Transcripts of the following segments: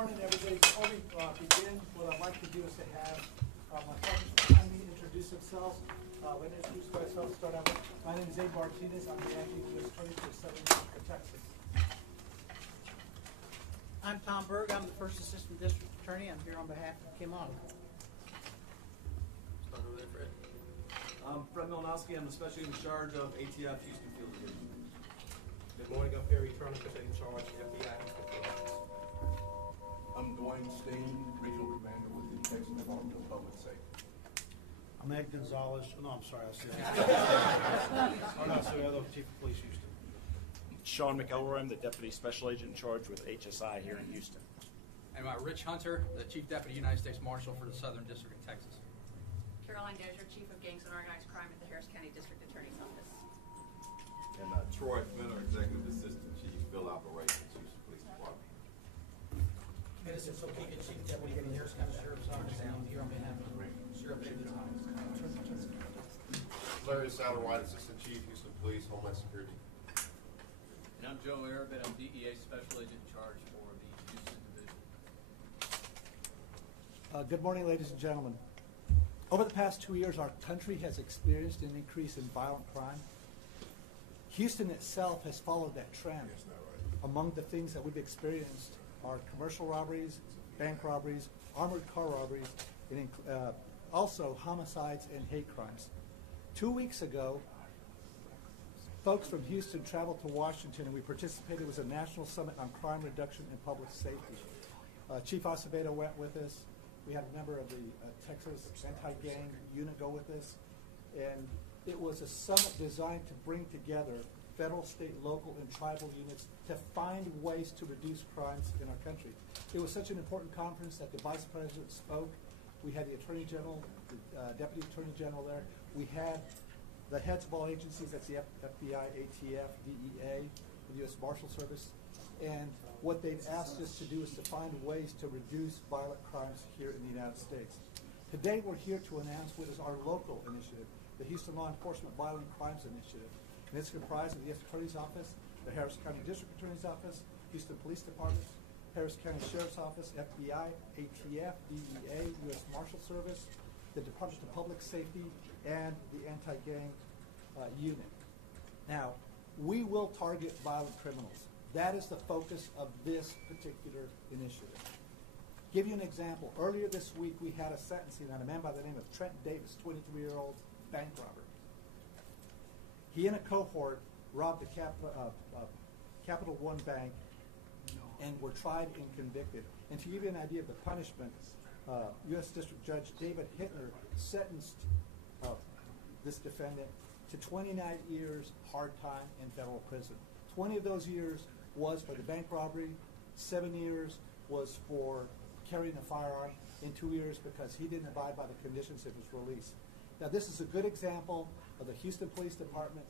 morning, everybody. Before we begin, what I'd like to do is to have my partners behind me introduce themselves. Let me introduce myself. Start out with, my name is Abe Martinez. I'm the acting U.S. Attorney for Southern District of Texas. I'm Tom Berg. I'm the first Assistant District Attorney. I'm here on behalf of Kim Og. Start over there, Fred. I'm Fred Milnowski. I'm especially in charge of ATF Houston Field Division. Good morning, I'm Perry Turner, in charge of FBI. I'm Dwayne Steen, Regional Commander with the Texas Department of Public Safety. I'm Ed Gonzalez. No, I'm sorry, I said I'm not the Chief of Police Houston. Sean McElroy, I'm the Deputy Special Agent in charge with HSI here in Houston. And Rich Hunter, the Chief Deputy United States Marshal for the Southern District of Texas. Caroline Dozier, Chief of Gangs and Organized Crime at the Harris County District Attorney's Office. And Troy Fenner, Executive Assistant Chief, Field Operations, Houston Police Department. Edison Sokika, Chief Deputy at the Harris County Sheriff's Office, and here on behalf of Sheriff David Thomas. Larry Satterwhite, Assistant Chief, Houston Police, Homeland Security. And I'm Joe Arabin, I'm DEA Special Agent in charge for the Houston Division. Good morning, ladies and gentlemen. Over the past 2 years, our country has experienced an increase in violent crime. Houston itself has followed that trend. Among the things that we've experienced are commercial robberies, bank robberies, armored car robberies, and also homicides and hate crimes. 2 weeks ago, folks from Houston traveled to Washington and we participated. It was a national summit on crime reduction and public safety. Chief Acevedo went with us. We had a member of the Texas anti-gang unit go with us. And it was a summit designed to bring together federal, state, local, and tribal units to find ways to reduce crimes in our country. It was such an important conference that the Vice President spoke. We had the Attorney General, the Deputy Attorney General there. We had the heads of all agencies, that's the FBI, ATF, DEA, the U.S. Marshal Service. And what they've asked us to do is to find ways to reduce violent crimes here in the United States. Today we're here to announce what is our local initiative, the Houston Law Enforcement Violent Crimes Initiative. And it's comprised of the U.S. Attorney's Office, the Harris County District Attorney's Office, Houston Police Department, Harris County Sheriff's Office, FBI, ATF, DEA, U.S. Marshal Service, the Department of Public Safety, and the anti-gang unit. Now, we will target violent criminals. That is the focus of this particular initiative. Give you an example. Earlier this week, we had a sentencing on a man by the name of Trent Davis, 23-year-old bank robber. He and a cohort robbed a Capital One bank and were tried and convicted. And to give you an idea of the punishment, U.S. District Judge David Hittner sentenced this defendant to 29 years hard time in federal prison. 20 of those years was for the bank robbery, 7 years was for carrying a firearm, and 2 years because he didn't abide by the conditions of his release. Now, this is a good example of the Houston Police Department,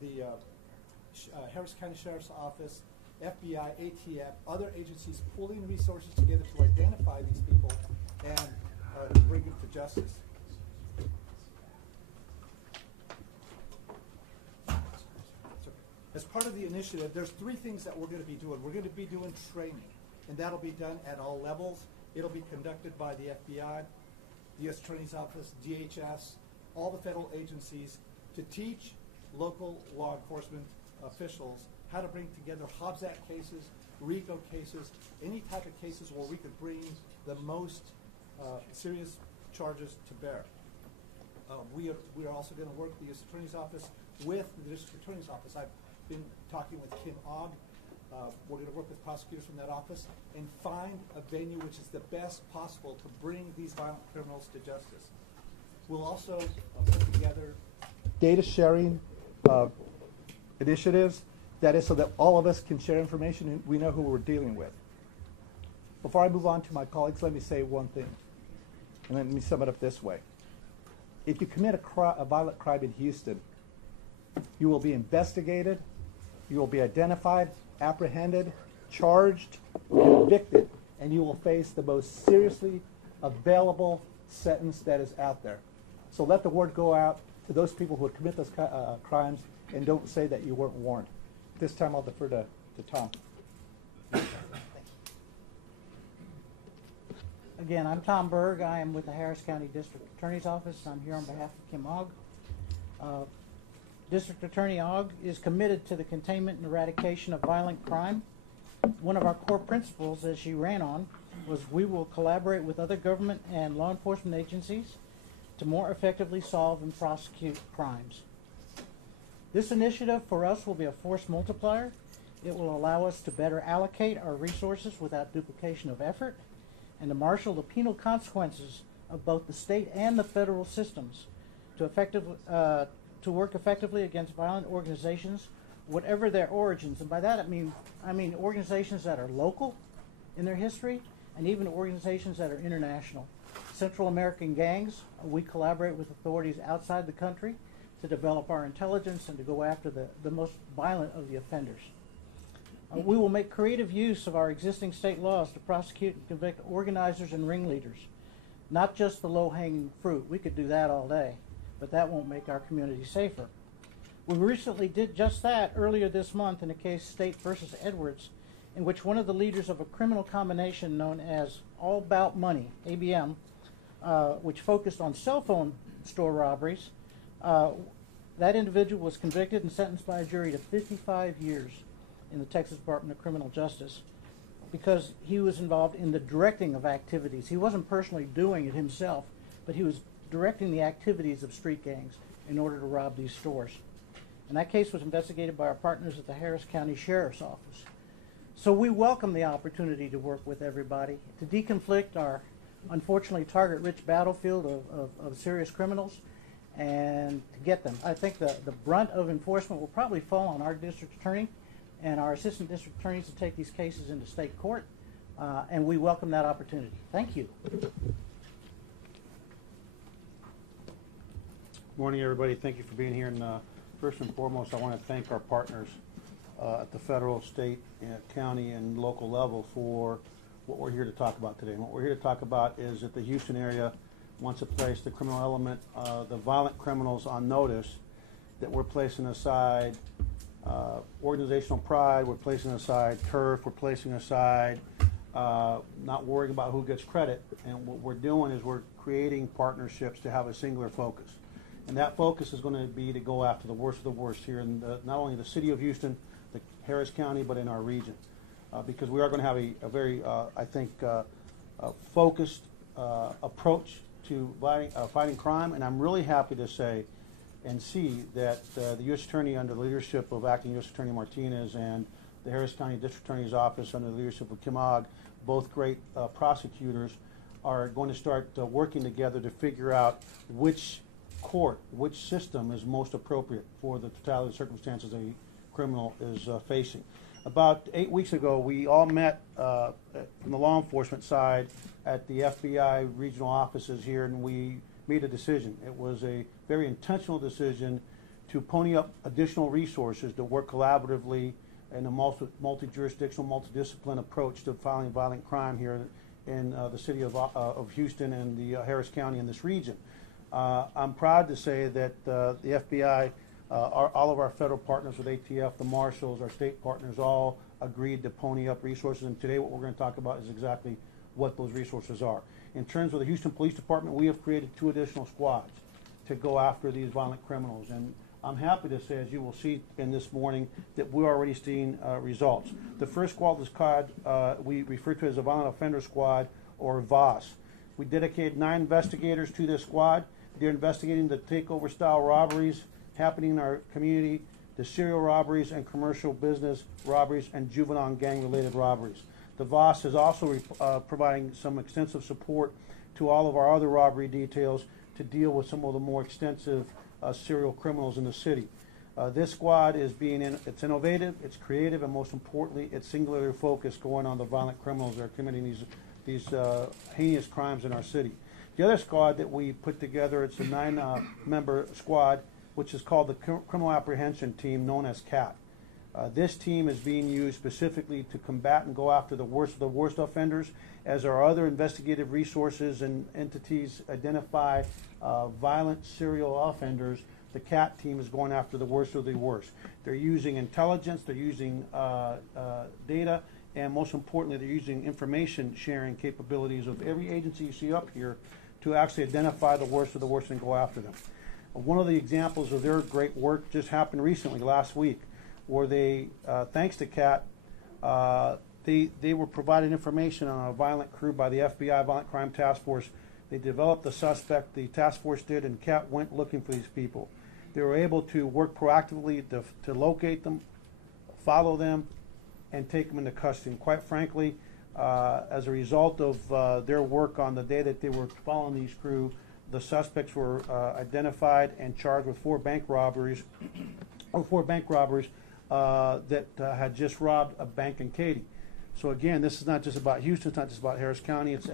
the Harris County Sheriff's Office, FBI, ATF, other agencies pooling resources together to identify these people and to bring them to justice. As part of the initiative, there's 3 things that we're going to be doing. We're going to be doing training, and that'll be done at all levels. It'll be conducted by the FBI, the U.S. Attorney's Office, DHS, all the federal agencies to teach local law enforcement officials how to bring together Hobbs Act cases, RICO cases, any type of cases where we could bring the most serious charges to bear. We are also going to work with the U.S. Attorney's Office with the District Attorney's Office. I've been talking with Kim Og. We're going to work with prosecutors from that office and find a venue which is the best possible to bring these violent criminals to justice. We'll also put together data sharing initiatives. That is so that all of us can share information and we know who we're dealing with. Before I move on to my colleagues, let me say one thing. And let me sum it up this way. If you commit a violent crime in Houston, you will be investigated, you will be identified, apprehended, charged, convicted, and you will face the most seriously available sentence that is out there. So let the word go out to those people who commit those crimes and don't say that you weren't warned. This time I'll defer to Tom. Again, I'm Tom Berg. I am with the Harris County District Attorney's Office. I'm here on behalf of Kim Ogg. District Attorney Ogg is committed to the containment and eradication of violent crime. One of our core principles, as she ran on, was we will collaborate with other government and law enforcement agencies to more effectively solve and prosecute crimes. This initiative for us will be a force multiplier. It will allow us to better allocate our resources without duplication of effort and to marshal the penal consequences of both the state and the federal systems to work effectively against violent organizations, whatever their origins. And by that I mean organizations that are local in their history and even organizations that are international. Central American gangs, we collaborate with authorities outside the country to develop our intelligence and to go after the most violent of the offenders. We will make creative use of our existing state laws to prosecute and convict organizers and ringleaders, not just the low-hanging fruit. We could do that all day, but that won't make our community safer. We recently did just that earlier this month in a case, State versus Edwards, in which one of the leaders of a criminal combination known as All About Money, ABM, which focused on cell phone store robberies, that individual was convicted and sentenced by a jury to 55 years in the Texas Department of Criminal Justice because he was involved in the directing of activities. He wasn't personally doing it himself, but he was directing the activities of street gangs in order to rob these stores. And that case was investigated by our partners at the Harris County Sheriff's Office. So we welcome the opportunity to work with everybody to deconflict our unfortunately target-rich battlefield of serious criminals and to get them. I think the brunt of enforcement will probably fall on our district attorney and our assistant district attorneys to take these cases into state court, and we welcome that opportunity. Thank you. Morning, everybody. Thank you for being here. And first and foremost, I want to thank our partners at the federal, state, county, and local level for what we're here to talk about today. And what we're here to talk about is that the Houston area wants to place the criminal element, the violent criminals on notice that we're placing aside organizational pride, we're placing aside turf, we're placing aside not worrying about who gets credit. And what we're doing is we're creating partnerships to have a singular focus. And that focus is going to be to go after the worst of the worst here in not only the city of Houston, the Harris County, but in our region. Because we are going to have a very, I think, focused approach to fighting crime. And I'm really happy to say and see that the U.S. Attorney under the leadership of Acting U.S. Attorney Martinez and the Harris County District Attorney's Office under the leadership of Kim Ogg, both great prosecutors, are going to start working together to figure out which court, which system is most appropriate for the totality of circumstances a criminal is facing. About 8 weeks ago, we all met from the law enforcement side at the FBI regional offices here, and we made a decision. It was a very intentional decision to pony up additional resources to work collaboratively in a multi-jurisdictional, multidiscipline approach to fighting violent crime here in the city of Houston and the Harris County in this region. I'm proud to say that the FBI, all of our federal partners with ATF, the marshals, our state partners all agreed to pony up resources. And today what we're going to talk about is exactly what those resources are. In terms of the Houston Police Department, we have created 2 additional squads to go after these violent criminals. And I'm happy to say, as you will see in this morning, that we're already seeing results. The first squad is called, we refer to as a Violent Offender Squad, or VOS. We dedicated 9 investigators to this squad. They're investigating the takeover-style robberies happening in our community, the serial robberies and commercial business robberies, and juvenile and gang-related robberies. The VOS is also providing some extensive support to all of our other robbery details to deal with some of the more extensive serial criminals in the city. This squad is it's innovative, it's creative, and most importantly, it's singularly focused going on the violent criminals that are committing these heinous crimes in our city. The other squad that we put together, it's a 9-member squad, which is called the Criminal Apprehension Team, known as CAT. This team is being used specifically to combat and go after the worst of the worst offenders. As our other investigative resources and entities identify violent serial offenders, the CAT team is going after the worst of the worst. They're using intelligence, they're using data, and most importantly, they're using information sharing capabilities of every agency you see up here to actually identify the worst of the worst and go after them. One of the examples of their great work just happened recently, last week, where they, thanks to CAT, they were provided information on a violent crew by the FBI Violent Crime Task Force. They developed the suspect, the task force did, and CAT went looking for these people. They were able to work proactively to locate them, follow them, and take them into custody. And quite frankly, as a result of their work on the day that they were following these crew, the suspects were identified and charged with four bank robberies that had just robbed a bank in Katy. So again, this is not just about Houston, it's not just about Harris County, it's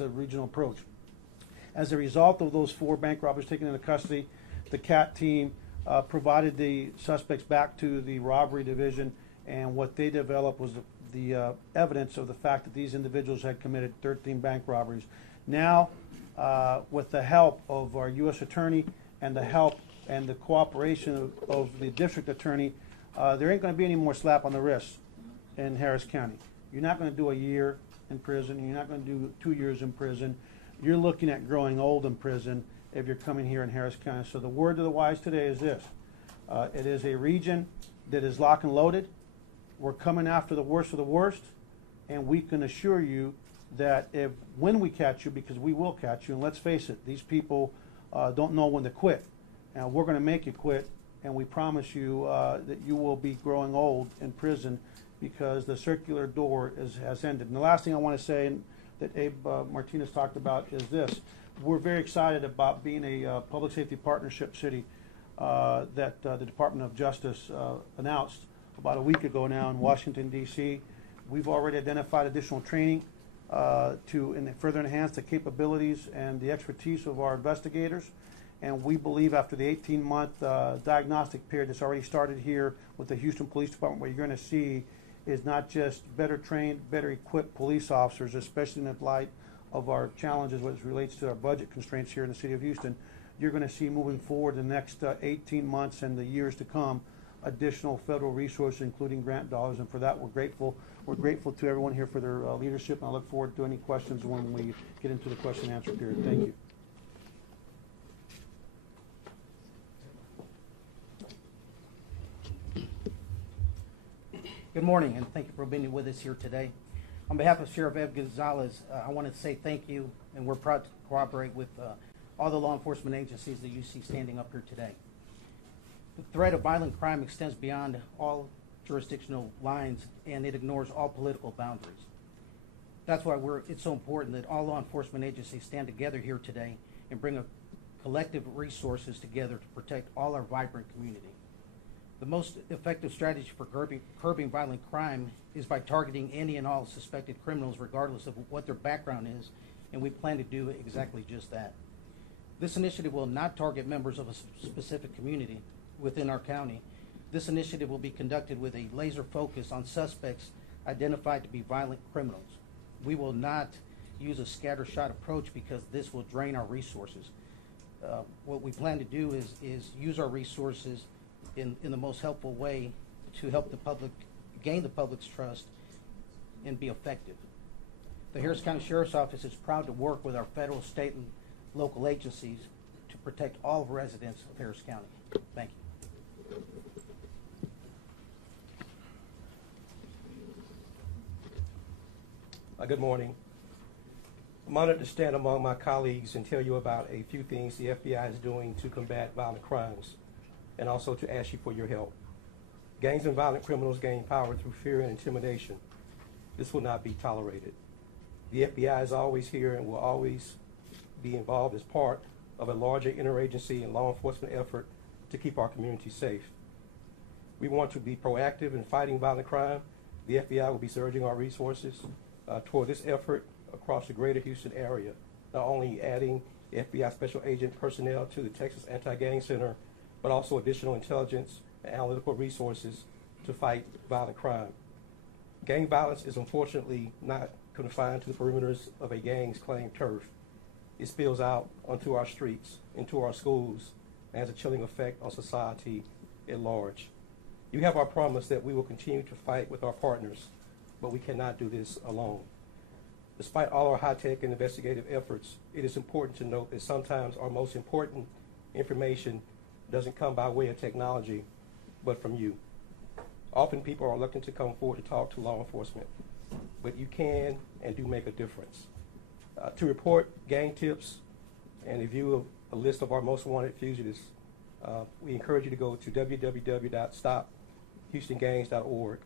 a regional approach. As a result of those four bank robbers taken into custody, the CAT team provided the suspects back to the robbery division, and what they developed was the evidence of the fact that these individuals had committed 13 bank robberies. Now, with the help of our U.S. Attorney and the help and the cooperation of the District Attorney, there ain't going to be any more slap on the wrist in Harris County. You're not going to do a year in prison. You're not going to do 2 years in prison. You're looking at growing old in prison if you're coming here in Harris County. So the word to the wise today is this. It is a region that is lock and loaded. We're coming after the worst of the worst, and we can assure you that when we catch you, because we will catch you, and let's face it, these people don't know when to quit. And we're going to make you quit, and we promise you that you will be growing old in prison because the circular door has ended. And the last thing I want to say, and that Abe Martinez talked about, is this. We're very excited about being a public safety partnership city that the Department of Justice announced about a week ago now in Washington, D.C. We've already identified additional training to further enhance the capabilities and the expertise of our investigators. And we believe after the 18-month diagnostic period that's already started here with the Houston Police Department, what you're going to see is not just better trained, better equipped police officers, especially in the light of our challenges as it relates to our budget constraints here in the city of Houston. You're going to see moving forward the next 18 months and the years to come additional federal resources, including grant dollars, and for that we're grateful. We're grateful to everyone here for their leadership, and I look forward to any questions when we get into the question and answer period. Thank you. Good morning, and thank you for being with us here today. On behalf of Sheriff Ed Gonzalez, I want to say thank you, and we're proud to cooperate with all the law enforcement agencies that you see standing up here today. The threat of violent crime extends beyond all jurisdictional lines, and it ignores all political boundaries. That's why it's so important that all law enforcement agencies stand together here today and bring a collective resources together to protect all our vibrant community. The most effective strategy for curbing violent crime is by targeting any and all suspected criminals regardless of what their background is, and we plan to do exactly just that. This initiative will not target members of a specific community within our county. This initiative will be conducted with a laser focus on suspects identified to be violent criminals. We will not use a scattershot approach because this will drain our resources. What we plan to do is use our resources in the most helpful way to help the public gain the public's trust and be effective. The Harris County Sheriff's Office is proud to work with our federal, state, and local agencies to protect all residents of Harris County. Thank you. Good morning. I'm honored to stand among my colleagues and tell you about a few things the FBI is doing to combat violent crimes, and also to ask you for your help. Gangs and violent criminals gain power through fear and intimidation. This will not be tolerated. The FBI is always here and will always be involved as part of a larger interagency and law enforcement effort to keep our community safe. We want to be proactive in fighting violent crime. The FBI will be surging our resources toward this effort across the greater Houston area, not only adding FBI Special Agent personnel to the Texas Anti-Gang Center, but also additional intelligence and analytical resources to fight violent crime. Gang violence is unfortunately not confined to the perimeters of a gang's claimed turf. It spills out onto our streets, into our schools, and has a chilling effect on society at large. You have our promise that we will continue to fight with our partners but we cannot do this alone. Despite all our high-tech and investigative efforts, it is important to note that sometimes our most important information doesn't come by way of technology, but from you. Often people are reluctant to come forward to talk to law enforcement, but you can and do make a difference. To report gang tips and review a list of our most wanted fugitives, we encourage you to go to www.stophoustongangs.org,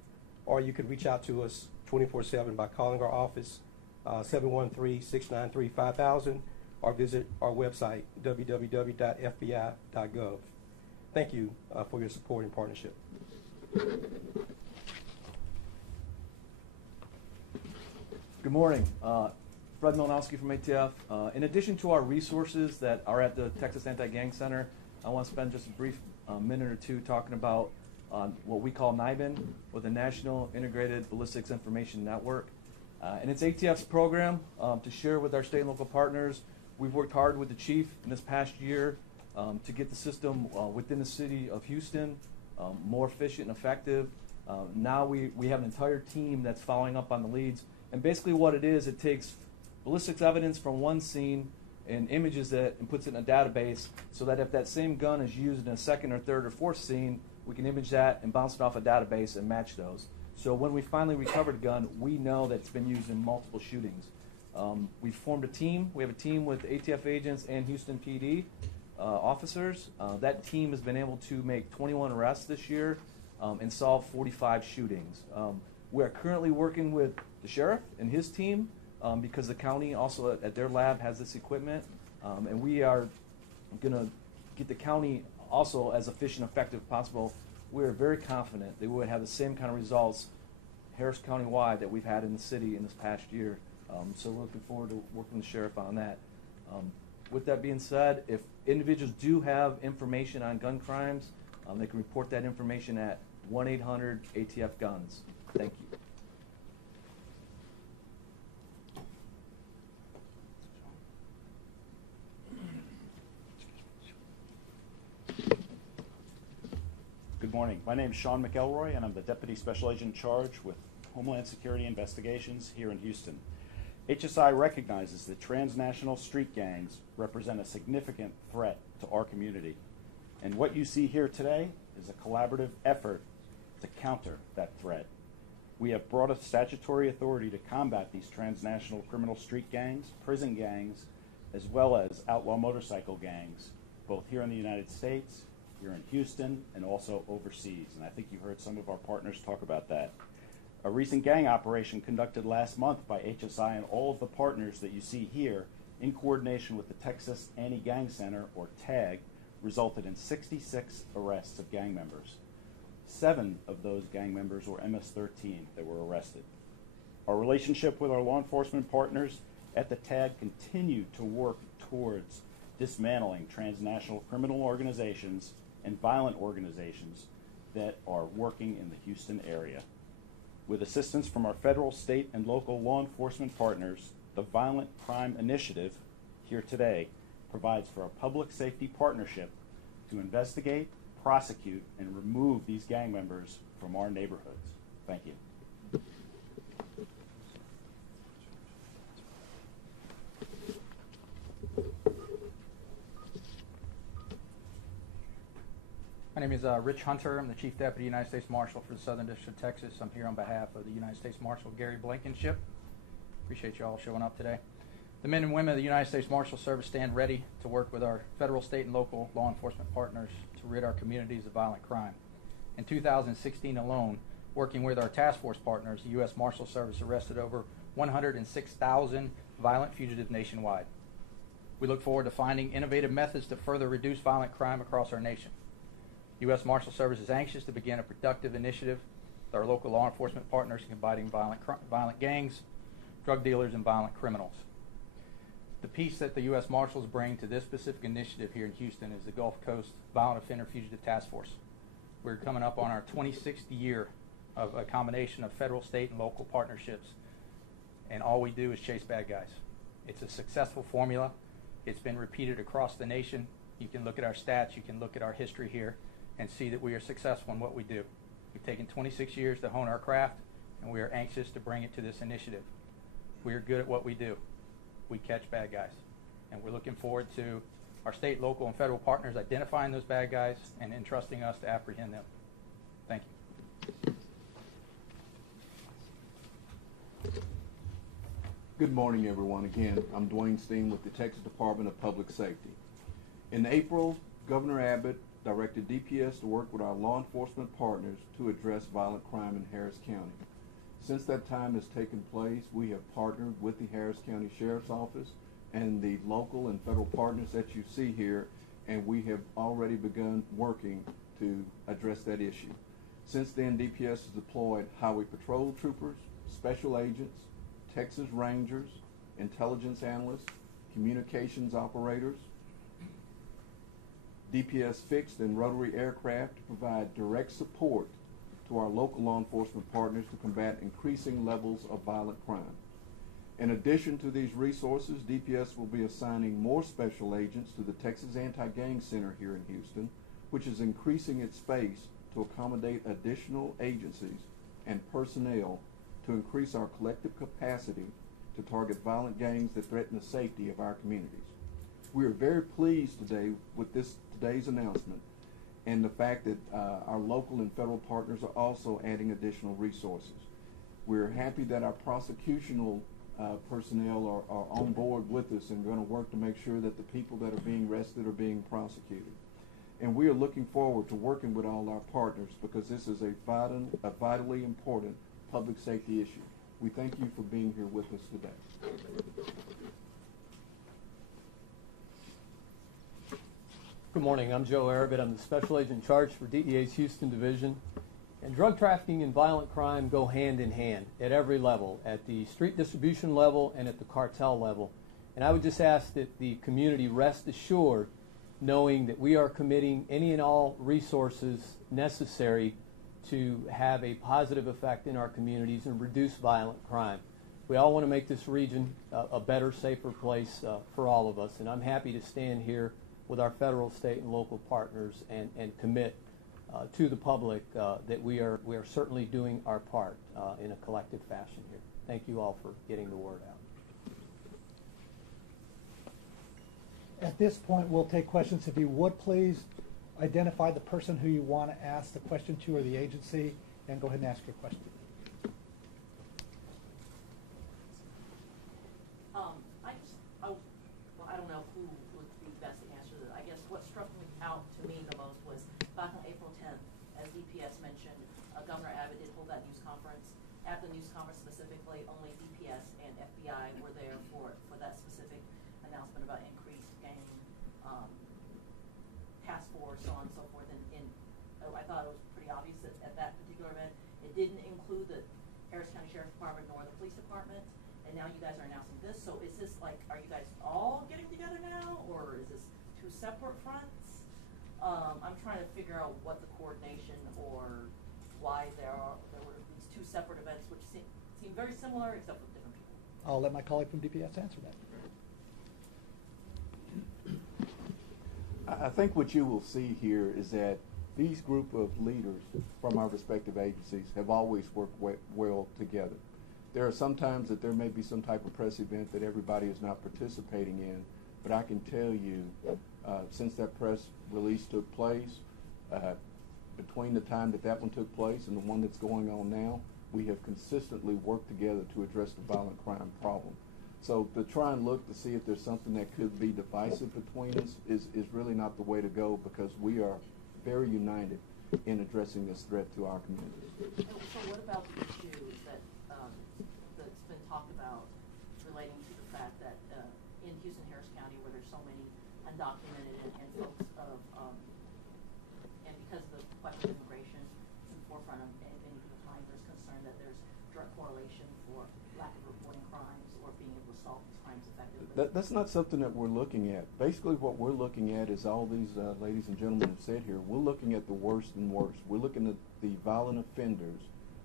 or you can reach out to us 24/7 by calling our office 713-693-5000, or visit our website www.fbi.gov. Thank you for your support and partnership. Good morning. Fred Milnowski from ATF. In addition to our resources that are at the Texas Anti-Gang Center, I want to spend just a brief minute or two talking about what we call NIBIN, or the National Integrated Ballistics Information Network. And it's ATF's program to share with our state and local partners. We've worked hard with the chief in this past year to get the system within the city of Houston more efficient and effective. Now we have an entire team that's following up on the leads. And basically what it is, it takes ballistics evidence from one scene and images that and puts it in a database, so that if that same gun is used in a second or third or fourth scene, we can image that and bounce it off a database and match those. So when we finally recovered a gun, we know that it's been used in multiple shootings. We've formed a team. We have a team with ATF agents and Houston PD officers. That team has been able to make 21 arrests this year and solve 45 shootings. We are currently working with the sheriff and his team because the county also at their lab has this equipment, and we are going to get the county also as efficient and effective as possible. We're very confident that we would have the same kind of results Harris County-wide that we've had in the city in this past year. So we're looking forward to working with the sheriff on that. With that being said, if individuals do have information on gun crimes, they can report that information at 1-800-ATF-GUNS. Thank you. Good morning. My name is Sean McElroy, and I'm the Deputy Special Agent in charge with Homeland Security Investigations here in Houston. HSI recognizes that transnational street gangs represent a significant threat to our community. And what you see here today is a collaborative effort to counter that threat. We have broad statutory authority to combat these transnational criminal street gangs, prison gangs, as well as outlaw motorcycle gangs, both here in the United States, here in Houston, and also overseas. And I think you heard some of our partners talk about that. A recent gang operation conducted last month by HSI and all of the partners that you see here in coordination with the Texas Anti-Gang Center, or TAG, resulted in 66 arrests of gang members. 7 of those gang members were MS-13 that were arrested. Our relationship with our law enforcement partners at the TAG continued to work towards dismantling transnational criminal organizations and violent organizations that are working in the Houston area. With assistance from our federal, state, and local law enforcement partners, the Violent Crime Initiative here today provides for a public safety partnership to investigate, prosecute, and remove these gang members from our neighborhoods. Thank you. My name is Rich Hunter. I'm the Chief Deputy United States Marshal for the Southern District of Texas. I'm here on behalf of the United States Marshal Gary Blankenship. Appreciate you all showing up today. The men and women of the United States Marshal Service stand ready to work with our federal, state, and local law enforcement partners to rid our communities of violent crime. In 2016 alone, working with our task force partners, the U.S. Marshal Service arrested over 106,000 violent fugitives nationwide. We look forward to finding innovative methods to further reduce violent crime across our nation. U.S. Marshal Service is anxious to begin a productive initiative with our local law enforcement partners in combating violent gangs, drug dealers, and violent criminals. The piece that the U.S. Marshals bring to this specific initiative here in Houston is the Gulf Coast Violent Offender Fugitive Task Force. We're coming up on our 26th year of a combination of federal, state, and local partnerships, and all we do is chase bad guys. It's a successful formula. It's been repeated across the nation. You can look at our stats, you can look at our history here, and see that we are successful in what we do. We've taken 26 years to hone our craft. and we are anxious to bring it to this initiative. We are good at what we do. We catch bad guys, and we're looking forward to our state, local, and federal partners identifying those bad guys and entrusting us to apprehend them. Thank you. Good morning, everyone. Again, I'm Dwayne Steen with the Texas Department of Public Safety. In April, Governor Abbott directed DPS to work with our law enforcement partners to address violent crime in Harris County. Since that time has taken place, we have partnered with the Harris County Sheriff's Office and the local and federal partners that you see here, and we have already begun working to address that issue. Since then, DPS has deployed highway patrol troopers, special agents, Texas Rangers, intelligence analysts, communications operators, DPS fixed and rotary aircraft to provide direct support to our local law enforcement partners to combat increasing levels of violent crime. In addition to these resources, DPS will be assigning more special agents to the Texas Anti-Gang Center here in Houston, which is increasing its space to accommodate additional agencies and personnel to increase our collective capacity to target violent gangs that threaten the safety of our communities. We are very pleased today with today's announcement and the fact that our local and federal partners are also adding additional resources. We're happy that our prosecutional personnel are on board with us and going to work to make sure that the people that are being arrested are being prosecuted. And we are looking forward to working with all our partners because this is a vitally important public safety issue. We thank you for being here with us today. Good morning. I'm Joe Arabit. I'm the Special Agent in charge for DEA's Houston Division. And drug trafficking and violent crime go hand in hand at every level, at the street distribution level and at the cartel level. And I would just ask that the community rest assured, knowing that we are committing any and all resources necessary to have a positive effect in our communities and reduce violent crime. We all want to make this region a better, safer place for all of us. And I'm happy to stand here with our federal, state, and local partners and commit to the public that we are certainly doing our part in a collective fashion here. Thank you all for getting the word out. At this point, we'll take questions. If you would please identify the person who you want to ask the question to or the agency, and go ahead and ask your question. I don't know who would be best to answer this. I guess what struck me out to me the most was back on April 10th, as DPS mentioned, Governor Abbott did hold that news conference. At the news conference specifically, only DPS and FBI were there for that specific announcement about increased gang task force, so on and so forth. And I thought it was pretty obvious that at that particular event, it didn't include the Harris County Sheriff's Department nor the police department. And now you guys are announcing this. So is this like, are you guys all getting together now, or is this two separate fronts? I'm trying to figure out what the coordination or why there were these two separate events, which seem very similar except with different people. I'll let my colleague from DPS answer that. I think what you will see here is that these group of leaders from our respective agencies have always worked well together. There are some times that there may be some type of press event that everybody is not participating in, but I can tell you, since that press release took place, between the time that one took place and the one that's going on now, we have consistently worked together to address the violent crime problem. So to try and look to see if there's something that could be divisive between us is really not the way to go, because we are very united in addressing this threat to our communities. So what about the issue that's been talked about relating to the fact that in Houston, Harris County, where there's so many undocumented and folks and because of the question of immigration is in the forefront of many people's mind, there's concern that there's direct correlation for lack of reporting crimes or being able to solve these crimes effectively. That's not something that we're looking at. Basically what we're looking at is all these ladies and gentlemen have said here. We're looking at the worst and worst. We're looking at the violent offenders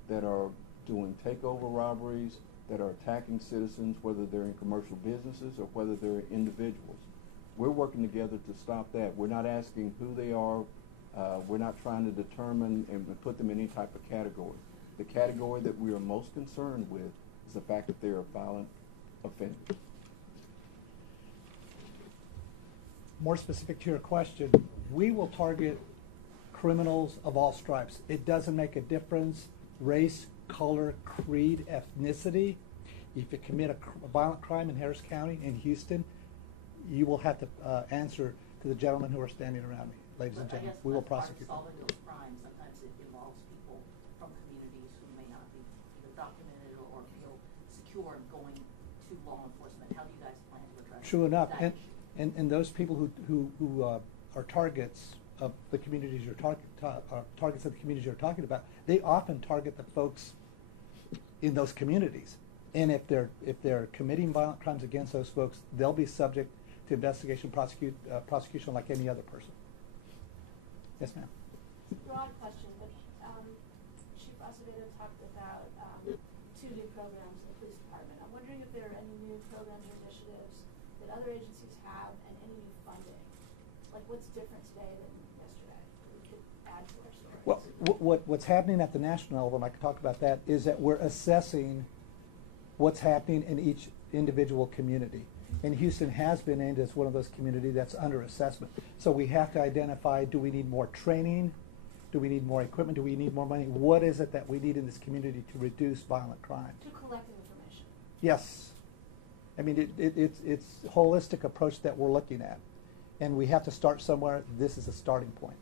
that are doing takeover robberies, that are attacking citizens, whether they're in commercial businesses or whether they're individuals. We're working together to stop that. We're not asking who they are. We're not trying to determine and put them in any type of category. The category that we are most concerned with is the fact that they are violent offenders. More specific to your question, we will target criminals of all stripes. It doesn't make a difference, race, color, creed, ethnicity. If you commit a violent crime in Harris County, in Houston, you will have to answer to the gentlemen who are standing around me. Ladies and gentlemen, we will prosecute them. Solving those crimes, sometimes it involves people from communities who may not be either documented or feel secure in going to law enforcement. How do you guys plan to address True enough, that issue? and those people who are targets of the communities you're targets of the communities you're talking about, they often target the folks in those communities. And if they're committing violent crimes against those folks, they'll be subject to investigation, prosecution like any other person. Yes, ma'am. Broad question, but Chief Acevedo talked about 2 new programs in the police department. I'm wondering if there are any new programs or initiatives that other agencies have and any new funding. Like what's different today than yesterday that we could add to our story? Well, what's happening at the national level, and I can talk about that, is that we're assessing what's happening in each individual community. And Houston has been named as one of those communities that's under assessment. So we have to identify, do we need more training? Do we need more equipment? Do we need more money? What is it that we need in this community to reduce violent crime? To collect information. Yes. I mean, it's a holistic approach that we're looking at. And we have to start somewhere. This is a starting point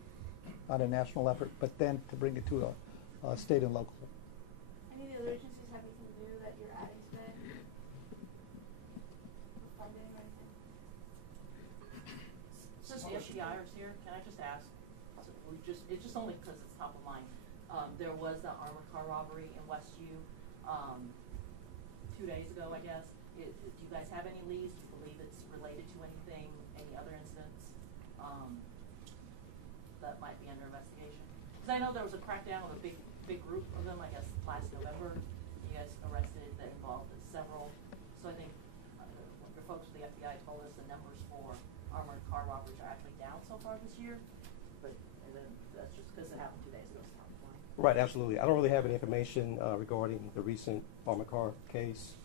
on a national effort, but then to bring it to a state and local. Any of the other agencies have anything new that you're adding today? Funding or anything? Since the FBI is here, can I just ask, it's just only because it's top of mind. There was that armored car robbery in Westview 2 days ago, I guess. Do you guys have any leads? Do you believe it's related to anything, any other incidents that might be under investigation? Because I know there was a crackdown of a big group of them, I guess, last November. You guys arrested that involved several. So I think your folks with the FBI told us the numbers for armored car robberies are actually down so far this year. But that's just because it happened 2 days ago. Right, absolutely. I don't really have any information regarding the recent armored car case.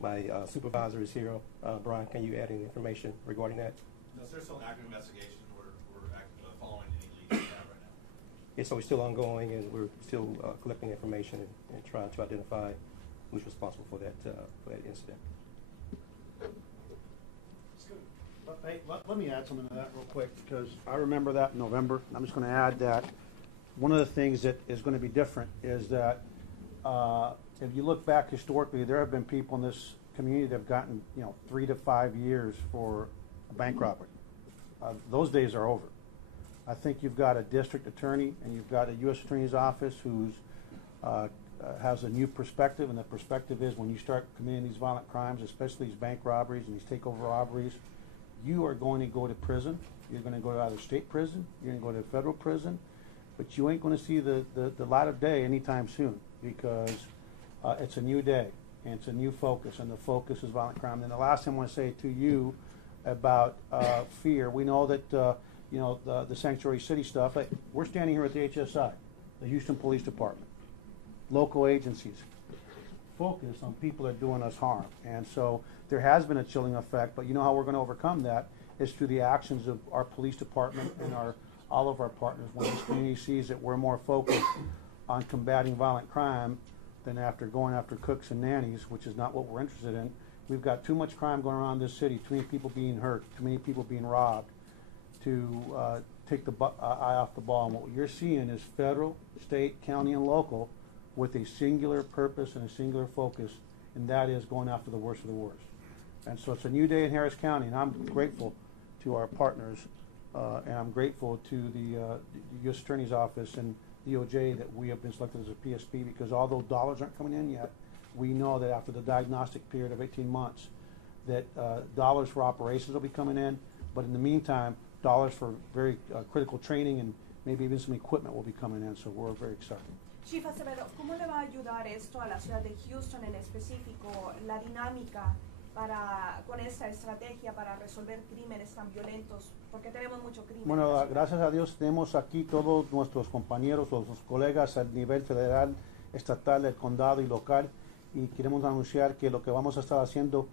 My supervisor is here. Brian, can you add any information regarding that? No, there's still an active investigation. We're following any leads we have right now. Yeah, so we're still ongoing, and we're still collecting information and trying to identify who's responsible for that incident. Hey, let me add something to that real quick, because I remember that in November. I'm just going to add that one of the things that is going to be different is that if you look back historically, there have been people in this community that have gotten 3 to 5 years for a bank robbery. Those days are over. I think you've got a district attorney and you've got a U.S. Attorney's Office who's has a new perspective, and the perspective is when you start committing these violent crimes, especially these bank robberies and these takeover robberies, you are going to go to prison. You're going to go to either state prison, you're going to go to federal prison, but you ain't going to see the light of day anytime soon, because it's a new day and it's a new focus, and the focus is violent crime. And the last thing I want to say to you about fear, we know that the sanctuary city stuff. We're standing here at the HSI, the Houston Police Department, local agencies, focus on people that are doing us harm. And so there has been a chilling effect, but you know how we're going to overcome that is through the actions of our police department and all of our partners. When this community sees that we're more focused on combating violent crime than going after cooks and nannies, which is not what we're interested in. We've got too much crime going around this city, too many people being hurt, too many people being robbed, to take the eye off the ball. And what you're seeing is federal, state, county, and local with a singular purpose and a singular focus, and that is going after the worst of the worst. And so it's a new day in Harris County, and I'm grateful to our partners, and I'm grateful to the U.S. Attorney's Office and DOJ that we have been selected as a PSP, because although dollars aren't coming in yet, we know that after the diagnostic period of 18 months that dollars for operations will be coming in, but in the meantime, dollars for very critical training and maybe even some equipment will be coming in, so we're very excited. Chief Acevedo, ¿cómo le va a ayudar esto a la ciudad de Houston en específico, la dinámica con esta estrategia para resolver crímenes tan violentos? Porque tenemos mucho crimen. Bueno, gracias a Dios tenemos aquí todos nuestros compañeros, nuestros colegas a nivel federal estatal, del condado y local. Y queremos anunciar que lo que vamos a estar haciendo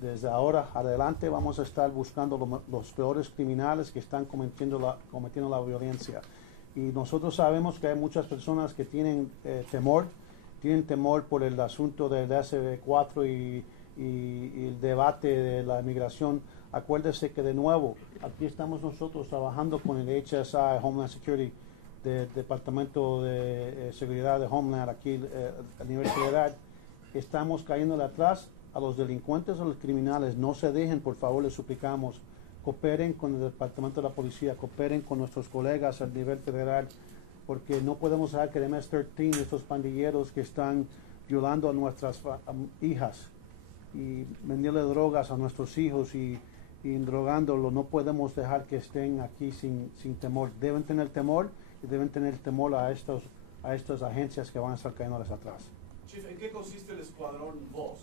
desde ahora adelante, vamos a estar buscando los peores criminales que están cometiendo la violencia. Y nosotros sabemos que hay muchas personas que tienen temor por el asunto del SB4 y el debate de la inmigración. Acuérdese que de nuevo, aquí estamos nosotros trabajando con el HSI, Homeland Security, del Departamento de Seguridad de Homeland, aquí a nivel federal. Estamos cayéndole atrás a los delincuentes o los criminales. No se dejen, por favor, les suplicamos. Cooperen con el Departamento de la Policía, cooperen con nuestros colegas a nivel federal, porque no podemos dejar que el MS-13, estos pandilleros que están violando a nuestras hijas y vendiendo drogas a nuestros hijos y drogándolos, no podemos dejar que estén aquí sin temor. Deben tener temor y deben tener temor a estas agencias que van a estar cayéndoles atrás. Chief, ¿en qué consiste el escuadrón VOS?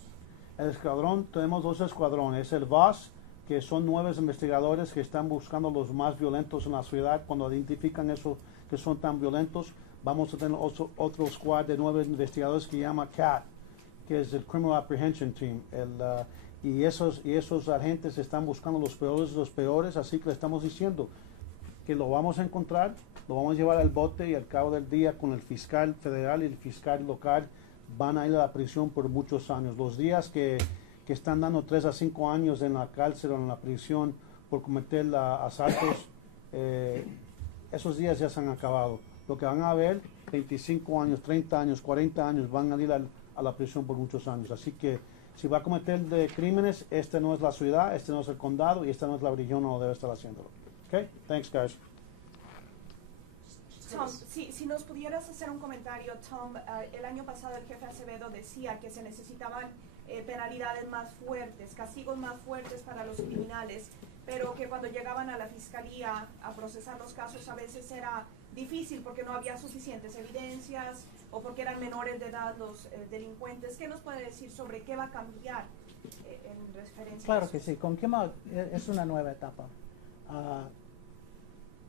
El escuadrón, tenemos 2 escuadrones. El VOS, que son 9 investigadores que están buscando los más violentos en la ciudad. Cuando identifican eso que son tan violentos, vamos a tener otro squad de 9 investigadores que llama CAT, que es el Criminal Apprehension Team. Y esos agentes están buscando los peores de los peores, así que le estamos diciendo que lo vamos a encontrar, lo vamos a llevar al bote y al cabo del día con el fiscal federal y el fiscal local van a ir a la prisión por muchos años. Los días que están dando 3 a 5 años en la cárcel o en la prisión por cometer asaltos, esos días ya se han acabado. Lo que van a ver, 25 años, 30 años, 40 años, van a ir a la prisión por muchos años. Así que si va a cometer crímenes, esta no es la ciudad, este no es el condado y esta no es la región, no debe estar haciéndolo. Okay? Thanks, guys. Tom, si nos pudieras hacer un comentario, Tom, el año pasado el jefe Acevedo decía que se necesitaban penalidades más fuertes, castigos más fuertes para los criminales, pero que cuando llegaban a la fiscalía a procesar los casos a veces era difícil porque no había suficientes evidencias o porque eran menores de edad los delincuentes. ¿Qué nos puede decir sobre qué va a cambiar en referencia Claro a eso? que sí, con Kima es una nueva etapa.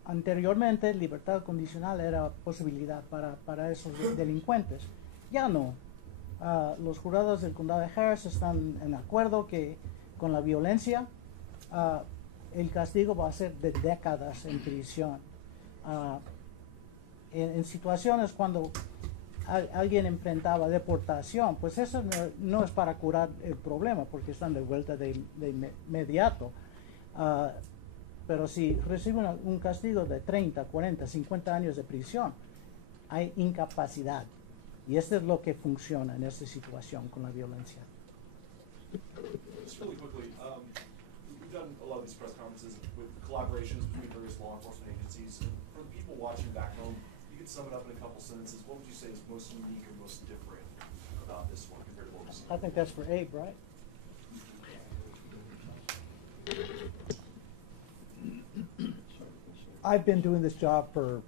Anteriormente, libertad condicional era posibilidad para esos delincuentes. Ya no. Los jurados del condado de Harris están en acuerdo que con la violencia el castigo va a ser de décadas en prisión. En situaciones cuando alguien enfrentaba deportación, pues eso no es para curar el problema porque están de vuelta de inmediato. Pero si reciben un castigo de 30, 40, 50 años de prisión, hay incapacidad. Y esto es lo que funciona en esta situación con la violencia. Just really quickly, we've done a lot of these press conferences with collaborations between various law enforcement agencies. For the people watching back home, you could sum it up in a couple sentences. What would you say is most unique or most different about this one compared to what we've seen? I think that's for Abe, right? I've been doing this job for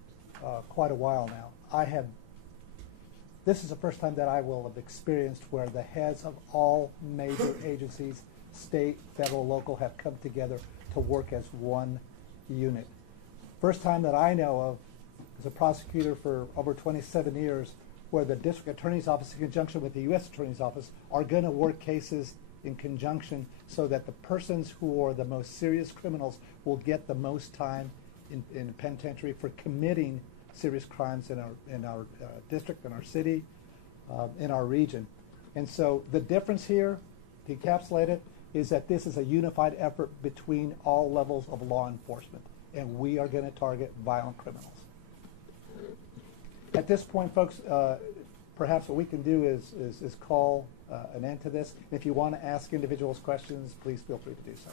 quite a while now. This is the first time that I will have experienced where the heads of all major agencies, state, federal, local, have come together to work as one unit. First time that I know of as a prosecutor for over 27 years where the district attorney's office in conjunction with the U.S. attorney's office are going to work cases in conjunction so that the persons who are the most serious criminals will get the most time in penitentiary for committing serious crimes in our district, in our city, in our region. And so the difference here, to encapsulate it, is that this is a unified effort between all levels of law enforcement, and we are going to target violent criminals. At this point, folks, perhaps what we can do is call an end to this. If you want to ask individuals questions, please feel free to do so.